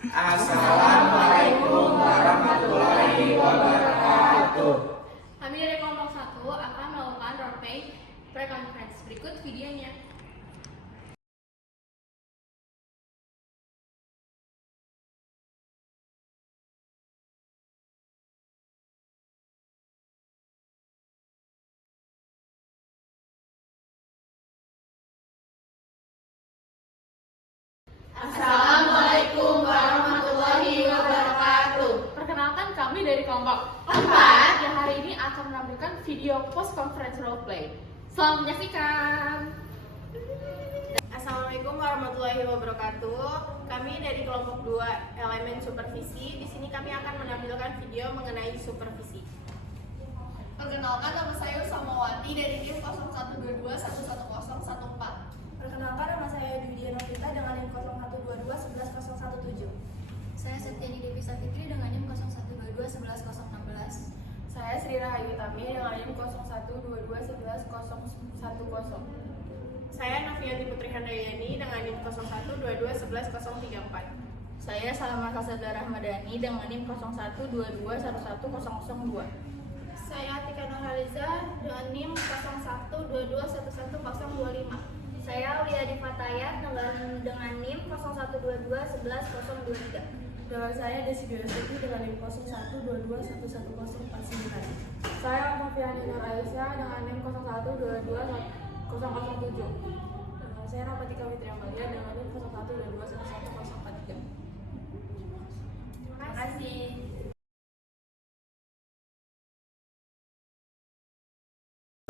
Assalamualaikum warahmatullahi wabarakatuh. Kami dari kelompok 1 akan melakukan roleplay pre-conference. Berikut videonya. Assalamualaikum warahmatullahi wabarakatuh. Perkenalkan, kami dari kelompok 4 yang hari ini akan menampilkan video post conference roleplay. Selamat menyaksikan. Assalamualaikum warahmatullahi wabarakatuh. Kami dari kelompok 2 elemen supervisi. Di sini kami akan menampilkan video mengenai supervisi. Perkenalkan, nama saya Usamawati dari NIM 0122110014. Perkenalkan, nama saya Dwidia Novita dengan NIM 0122110117. Saya Septiani Devi Safitri dengan NIM 01221116. Saya Sri Rahayu Tami dengan NIM 0122111010. Saya Nafiati Putri Handayani dengan NIM 0122111034. Saya Salma Kasadar Rahmadani dengan NIM 0122111002. Saya Atika Nurhaliza dengan NIM 0122111025. Saya Wiyadi Fatayat dengan NIM 0122111023. Dan saya Desi Dewi dengan NIM 0122111049. Saya Noviani Nur Aisyah dengan NIM 01221007. Saya Rapatika Fitri Amalia dengan NIM 0122111043. Terima kasih.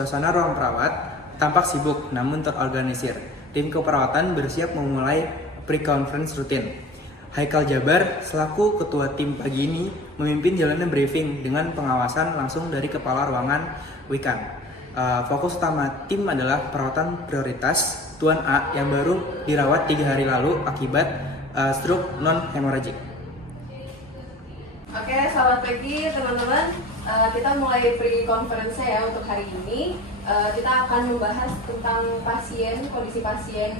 Suasana ruang perawat tampak sibuk namun terorganisir. Tim keperawatan bersiap memulai pre-conference rutin. Haikal Jabar selaku ketua tim pagi ini memimpin jalannya briefing dengan pengawasan langsung dari kepala ruangan Wikan. Fokus utama tim adalah perawatan prioritas Tuan A yang baru dirawat 3 hari lalu akibat stroke non-hemorragik. Oke, selamat pagi teman-teman. Kita mulai pre-conference ya untuk hari ini. Kita akan membahas tentang pasien, kondisi pasien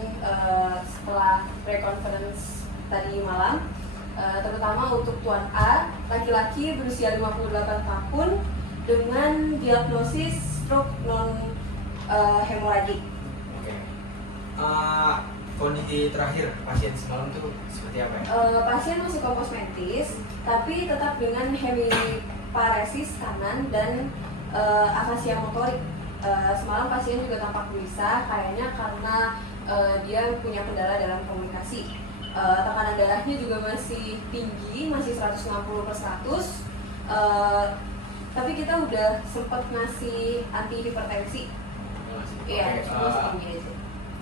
setelah pre-conference tadi malam. Terutama untuk Tuan A, laki-laki berusia 58 tahun dengan diagnosis stroke non-hemorragik. Oke. Kondisi terakhir pasien semalam itu seperti apa ya? Pasien masih kompos mentis, tapi tetap dengan hemiparesis kanan dan afasia motorik. Semalam pasien juga tampak gelisah, kayaknya karena dia punya kendala dalam komunikasi. Tekanan darahnya juga masih tinggi, masih 160/100. Tapi kita udah sempat ngasih anti hipertensi. Iya, cuma segini aja.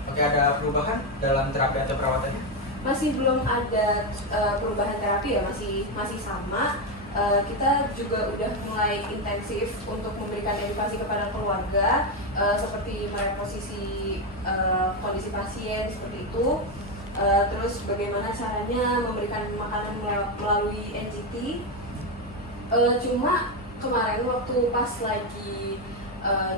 Oke, ada perubahan dalam terapi atau perawatannya? Masih belum ada perubahan terapi ya, masih sama. Kita juga udah mulai intensif untuk memberikan edukasi kepada keluarga, seperti mereposisi kondisi pasien seperti itu. Terus bagaimana caranya memberikan makanan melalui NGT. Cuma kemarin waktu pas lagi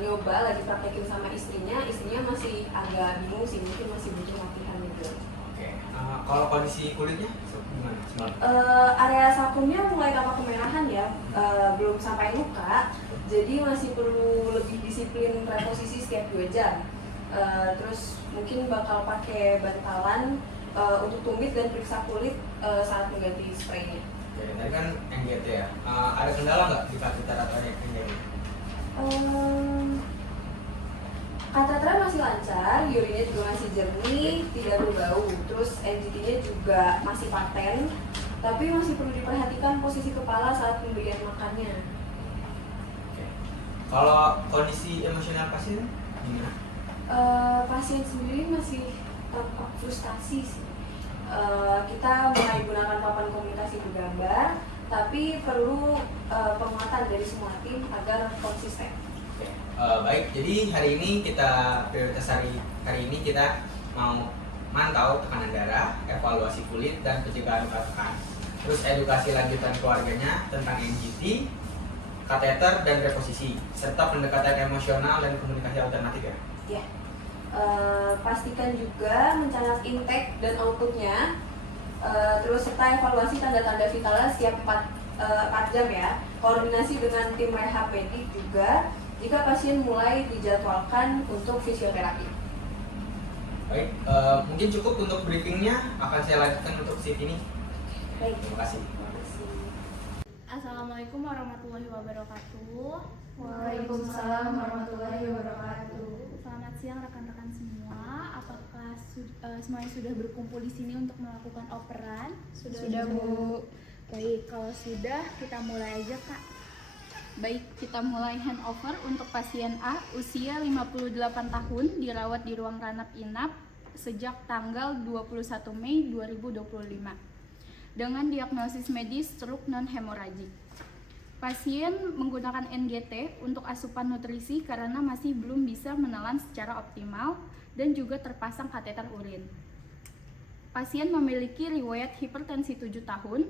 nyoba, lagi praktekin sama istrinya masih agak bingung sih, mungkin masih butuh latihan juga. Oke. Kalau kondisi kulitnya gimana semalam? Area sakumnya mulai tampak kemerahan ya, belum sampai luka, jadi masih perlu lebih disiplin reposisi setiap 2 jam. Terus mungkin bakal pakai bantalan untuk tumit dan periksa kulit saat mengganti spraynya. Oke, tadi kan NGT ya. Ada kendala nggak di kateter atau NGT? Kateter masih lancar, urinnya juga masih jernih, tidak berbau. Terus NGT-nya juga masih paten, tapi masih perlu diperhatikan posisi kepala saat pemberian makannya. Oke. Kalau kondisi emosional pasien gimana? Pasien sendiri masih tampak frustasi sih. Kita mulai gunakan papan komunikasi bergambar, tapi perlu penguatan dari semua tim agar konsisten. Oke. Baik, jadi hari ini prioritas hari ini kita mau mantau tekanan darah, evaluasi kulit dan pencegahan luka tekan. Terus edukasi lanjutan keluarganya tentang NGT, kateter dan reposisi, serta pendekatan emosional dan komunikasi alternatif ya. Ya. Pastikan juga mencatat intake dan outputnya. terus serta evaluasi tanda-tanda vitalnya setiap 4 jam ya. Koordinasi dengan tim rehab medik juga jika pasien mulai dijadwalkan untuk fisioterapi. Baik, mungkin cukup untuk briefingnya, akan saya lanjutkan untuk shift ini. Baik, Terima kasih. Assalamualaikum warahmatullahi wabarakatuh. Waalaikumsalam warahmatullahi wabarakatuh. Selamat siang rekan-rekan semua. Apakah semuanya sudah berkumpul di sini untuk melakukan operan? Sudah, Bu. Baik, kalau sudah kita mulai aja, Kak. Baik, kita mulai handover untuk pasien A, usia 58 tahun, dirawat di ruang ranap inap sejak tanggal 21 Mei 2025 dengan diagnosis medis stroke non-hemoragik. Pasien menggunakan NGT untuk asupan nutrisi karena masih belum bisa menelan secara optimal dan juga terpasang kateter urin. Pasien memiliki riwayat hipertensi 7 tahun,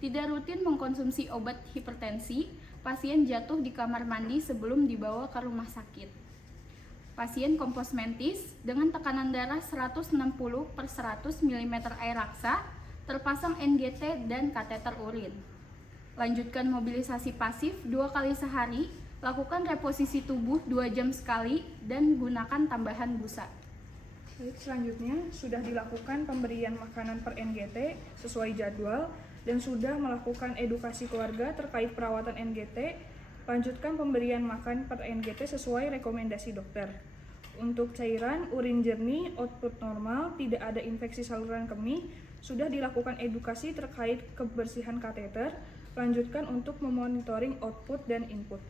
tidak rutin mengkonsumsi obat hipertensi. Pasien jatuh di kamar mandi sebelum dibawa ke rumah sakit. Pasien kompos mentis dengan tekanan darah 160/100 mm air raksa, terpasang NGT dan kateter urin. Lanjutkan mobilisasi pasif 2 kali sehari, lakukan reposisi tubuh 2 jam sekali, dan gunakan tambahan busa. Baik, selanjutnya sudah dilakukan pemberian makanan per NGT sesuai jadwal dan sudah melakukan edukasi keluarga terkait perawatan NGT. Lanjutkan pemberian makan per NGT sesuai rekomendasi dokter. Untuk cairan, urin jernih, output normal, tidak ada infeksi saluran kemih, sudah dilakukan edukasi terkait kebersihan kateter. Lanjutkan untuk memonitoring output dan input.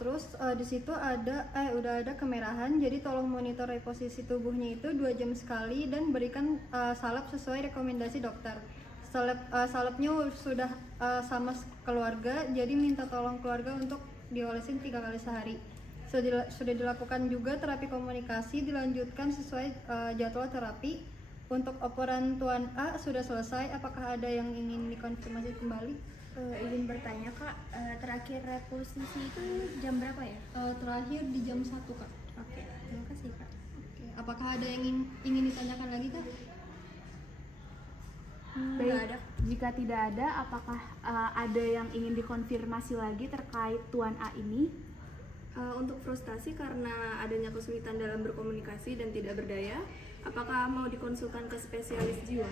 Terus di situ udah ada kemerahan, jadi tolong monitor reposisi tubuhnya itu 2 jam sekali dan berikan salep sesuai rekomendasi dokter. Salepnya sudah sama keluarga, jadi minta tolong keluarga untuk diolesin 3 kali sehari. Sudah dilakukan juga terapi komunikasi, dilanjutkan sesuai jadwal terapi. Untuk operan Tuan A sudah selesai, apakah ada yang ingin dikonfirmasi kembali? Izin bertanya Kak, terakhir reposisi itu jam berapa ya? Terakhir di jam 1 Kak. Oke, terima kasih Kak. Oke, apakah ada yang ingin ditanyakan lagi Kak? Baik, ada. Jika tidak ada, apakah ada yang ingin dikonfirmasi lagi terkait Tuan A ini? Untuk frustasi karena adanya kesulitan dalam berkomunikasi dan tidak berdaya, apakah mau dikonsulkan ke spesialis jiwa?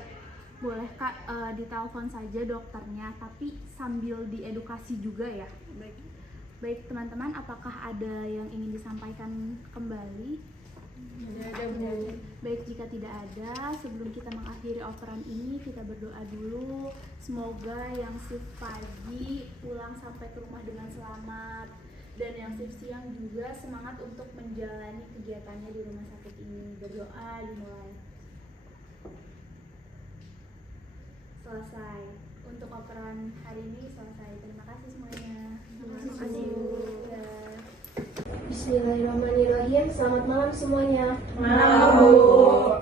Boleh Kak, ditelepon saja dokternya, tapi sambil diedukasi juga ya. Baik teman-teman, apakah ada yang ingin disampaikan kembali? Baik, jika tidak ada, sebelum kita mengakhiri operan ini, kita berdoa dulu. Semoga yang shift pagi pulang sampai ke rumah dengan selamat, dan yang shift siang juga semangat untuk menjalani kegiatannya di rumah sakit ini. Berdoa dimulai. Selesai. Untuk operan hari ini selesai. Terima kasih semuanya. Terima kasih. Ya. Bismillahirrahmanirrahim. Selamat malam semuanya.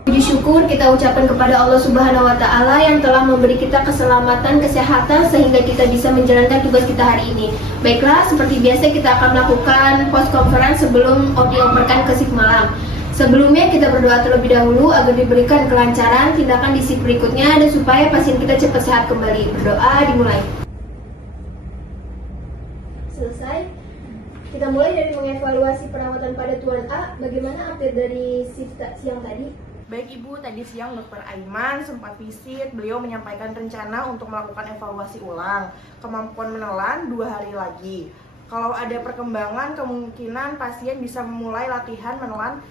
Puji syukur kita ucapkan kepada Allah Subhanahu wa Ta'ala yang telah memberi kita keselamatan, kesehatan sehingga kita bisa menjalankan tugas kita hari ini. Baiklah, seperti biasa kita akan melakukan post conference sebelum dioperkan ke shift malam. Sebelumnya kita berdoa terlebih dahulu agar diberikan kelancaran tindakan di shift berikutnya dan supaya pasien kita cepat sehat kembali. Berdoa dimulai. Selesai. Kita mulai dari mengevaluasi perawatan pada Tuan A. Bagaimana update dari shift siang tadi? Baik Ibu, tadi siang Dr. Aiman sempat visit, beliau menyampaikan rencana untuk melakukan evaluasi ulang kemampuan menelan 2 hari lagi. Kalau ada perkembangan, kemungkinan pasien bisa memulai latihan menelan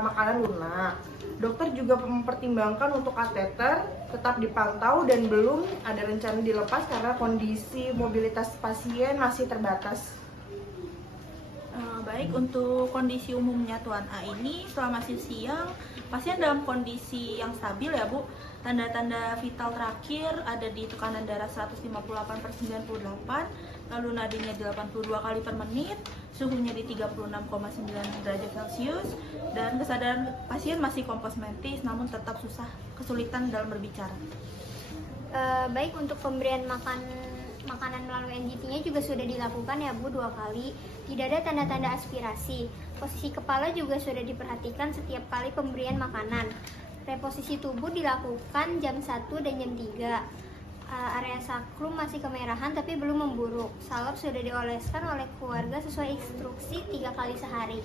makanan lunak. Dokter juga mempertimbangkan untuk kateter tetap dipantau dan belum ada rencana dilepas karena kondisi mobilitas pasien masih terbatas. Baik, untuk kondisi umumnya Tuan A ini selama siang pasien dalam kondisi yang stabil ya Bu. Tanda-tanda vital terakhir ada di tekanan darah 158/98, lalu nadinya 82 kali per menit, suhunya di 36,9 derajat Celcius, dan kesadaran pasien masih kompos mentis namun tetap kesulitan dalam berbicara. Baik, untuk pemberian makanan melalui NGT-nya juga sudah dilakukan ya Bu 2 kali. Tidak ada tanda-tanda aspirasi. Posisi kepala juga sudah diperhatikan setiap kali pemberian makanan. Reposisi tubuh dilakukan jam 1 dan jam 3. Area sakrum masih kemerahan tapi belum memburuk. Salep sudah dioleskan oleh keluarga sesuai instruksi 3 kali sehari.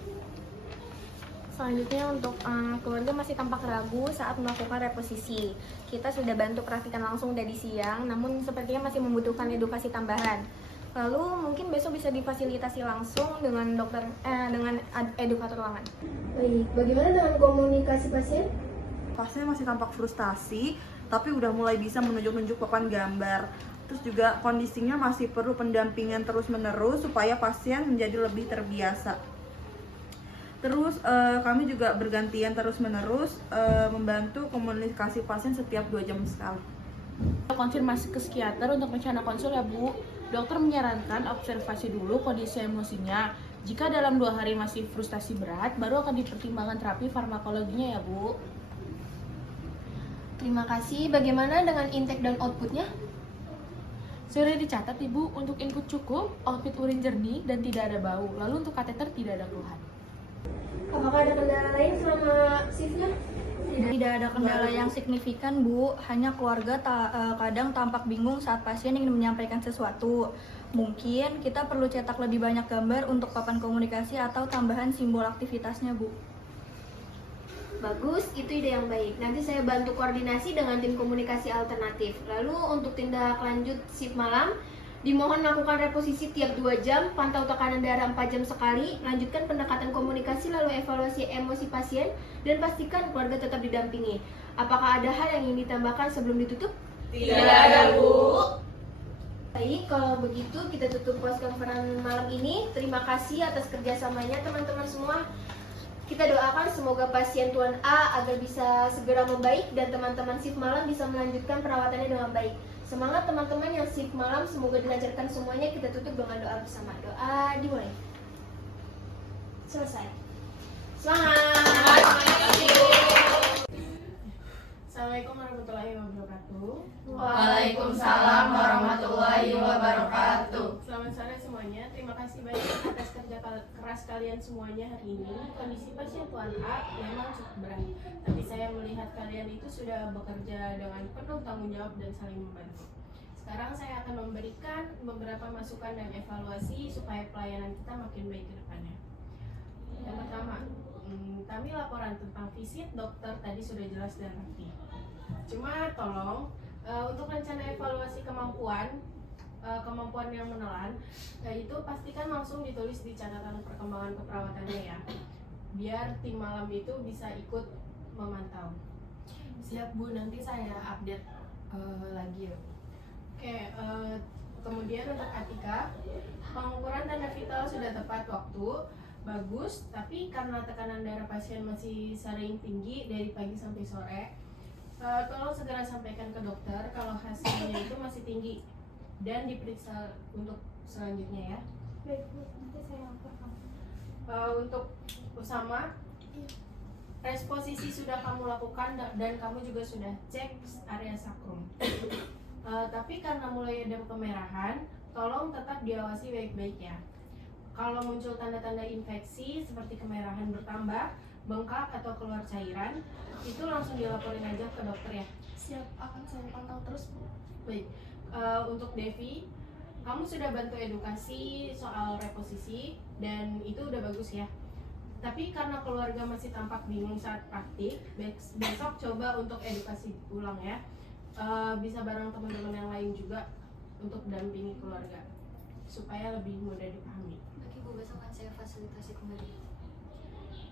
Selanjutnya untuk keluarga masih tampak ragu saat melakukan reposisi. Kita sudah bantu praktikan langsung dari siang, namun sepertinya masih membutuhkan edukasi tambahan. Lalu mungkin besok bisa difasilitasi langsung dengan dengan edukator ruangan. Baik, bagaimana dengan komunikasi pasien? Pasien masih tampak frustasi, tapi udah mulai bisa menunjuk-nunjuk papan gambar. Terus juga kondisinya masih perlu pendampingan terus-menerus supaya pasien menjadi lebih terbiasa. Terus kami juga bergantian terus-menerus membantu komunikasi pasien setiap 2 jam sekali. Konfirmasi ke psikiater untuk rencana konsul ya Bu. Dokter menyarankan observasi dulu kondisi emosinya. Jika dalam 2 hari masih frustasi berat, baru akan dipertimbangkan terapi farmakologinya ya Bu. Terima kasih. Bagaimana dengan intake dan outputnya? Sudah dicatat Ibu, untuk input cukup, output urin jernih dan tidak ada bau. Lalu untuk kateter tidak ada keluhan. Apakah ada kendala lain selama shiftnya? Tidak ada kendala yang signifikan Bu, hanya keluarga kadang tampak bingung saat pasien ingin menyampaikan sesuatu. Mungkin kita perlu cetak lebih banyak gambar untuk papan komunikasi atau tambahan simbol aktivitasnya Bu. Bagus, itu ide yang baik. Nanti saya bantu koordinasi dengan tim komunikasi alternatif. Lalu untuk tindak lanjut shift malam, dimohon melakukan reposisi tiap 2 jam, pantau tekanan darah 4 jam sekali, lanjutkan pendekatan komunikasi lalu evaluasi emosi pasien, dan pastikan keluarga tetap didampingi. Apakah ada hal yang ingin ditambahkan sebelum ditutup? Tidak ada, Bu. Baik, kalau begitu kita tutup pos conference malam ini. Terima kasih atas kerjasamanya teman-teman semua. Kita doakan semoga pasien Tuan A agar bisa segera membaik dan teman-teman shift malam bisa melanjutkan perawatannya dengan baik. Semangat teman-teman yang shift malam, semoga dilancarkan semuanya. Kita tutup dengan doa bersama. Doa dimulai. Selesai. Semangat. Assalamualaikum warahmatullahi wabarakatuh. Waalaikumsalam warahmatullahi wabarakatuh. Selamat sore semuanya. Terima kasih banyak atas kerja keras kalian semuanya hari ini. Kondisi pasien Tuan A memang cukup berat, tapi saya melihat kalian itu sudah bekerja dengan penuh tanggung jawab dan saling membantu. Sekarang saya akan memberikan beberapa masukan dan evaluasi supaya pelayanan kita makin baik ke depannya. Yang pertama, kami laporan tentang visit dokter tadi sudah jelas dan rapi. Cuma tolong untuk rencana evaluasi kemampuan yang menelan, itu pastikan langsung ditulis di catatan perkembangan keperawatannya ya, biar tim malam itu bisa ikut memantau. Siap Bu, nanti saya update lagi ya. Oke, kemudian untuk Atika, pengukuran tanda vital sudah tepat waktu, bagus, tapi karena tekanan darah pasien masih sering tinggi dari pagi sampai sore, tolong segera sampaikan ke dokter kalau hasilnya itu masih tinggi dan diperiksa untuk selanjutnya ya. Baik Bu, nanti saya laporkan. Untuk Usama, resposisi sudah kamu lakukan dan kamu juga sudah cek area sakrum. Tapi karena mulai ada kemerahan, tolong tetap diawasi baik-baik ya. Kalau muncul tanda-tanda infeksi seperti kemerahan bertambah, bengkak atau keluar cairan, itu langsung dilaporin aja ke dokter ya. Siap, akan saya pantau terus Bu. Baik, untuk Devi, kamu sudah bantu edukasi soal reposisi dan itu udah bagus ya. Tapi karena keluarga masih tampak bingung saat praktik, besok coba untuk edukasi ulang ya. Bisa bareng teman-teman yang lain juga untuk dampingi keluarga supaya lebih mudah dipahami. Oke Bu, besok akan saya fasilitasi kembali.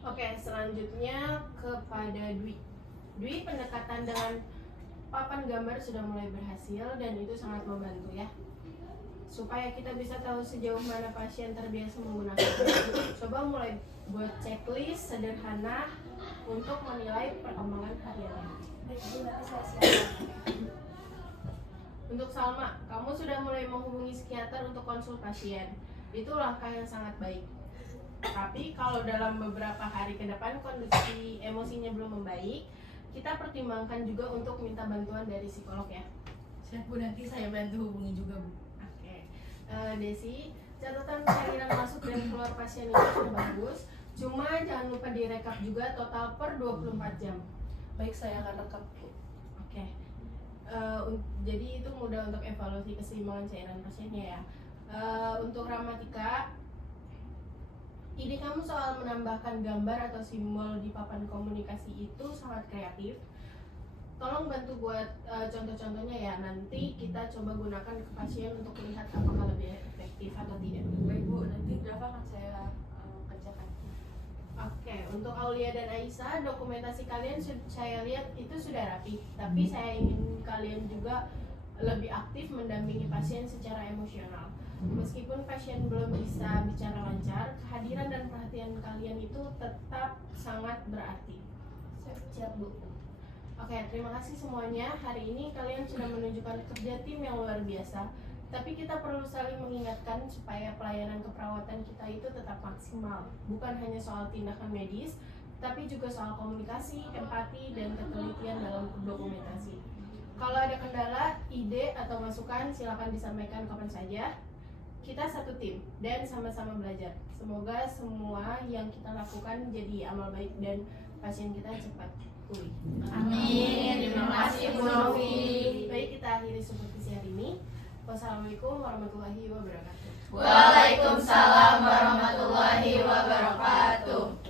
Oke, selanjutnya kepada Dwi. Dwi, pendekatan dengan papan gambar sudah mulai berhasil dan itu sangat membantu ya. Supaya kita bisa tahu sejauh mana pasien terbiasa menggunakannya, coba mulai buat checklist sederhana untuk menilai perkembangan hariannya. Baik Bu, nanti saya siapkan. Untuk Salma, kamu sudah mulai menghubungi psikiater untuk konsul pasien. Itu langkah yang sangat baik. Tapi kalau dalam beberapa hari ke depan kondisi emosinya belum membaik, kita pertimbangkan juga untuk minta bantuan dari psikolog ya. Siap Bu, nanti saya bantu hubungi juga Bu. Oke. Desi, catatan cairan masuk dan keluar pasien itu sudah bagus. Cuma jangan lupa direkap juga total per 24 jam. Baik, saya akan rekap, Bu. Oke. Jadi itu mudah untuk evaluasi keseimbangan cairan pasiennya ya. Untuk gramatika, ide kamu soal menambahkan gambar atau simbol di papan komunikasi itu sangat kreatif. Tolong bantu buat contoh-contohnya ya. Nanti kita coba gunakan ke pasien untuk melihat apakah lebih efektif atau tidak. Baik Bu, nanti draft akan saya kerjakan. Oke, untuk Aulia dan Aisyah, dokumentasi kalian saya lihat itu sudah rapi. Tapi saya ingin kalian juga lebih aktif mendampingi pasien secara emosional. Meskipun pasien belum bisa bicara lancar, kehadiran dan perhatian kalian itu tetap sangat berarti. Siap, Bu. Oke, terima kasih semuanya. Hari ini kalian sudah menunjukkan kerja tim yang luar biasa. Tapi kita perlu saling mengingatkan supaya pelayanan keperawatan kita itu tetap maksimal. Bukan hanya soal tindakan medis, tapi juga soal komunikasi, empati, dan ketelitian dalam dokumentasi. Kalau ada kendala, ide, atau masukan, silakan disampaikan kapan saja. Kita satu tim dan sama-sama belajar. Semoga semua yang kita lakukan jadi amal baik dan pasien kita cepat pulih. Amin. Terima kasih Bu Novi. Baik, kita akhiri supervisi hari ini. Wassalamualaikum warahmatullahi wabarakatuh. Waalaikumsalam warahmatullahi wabarakatuh.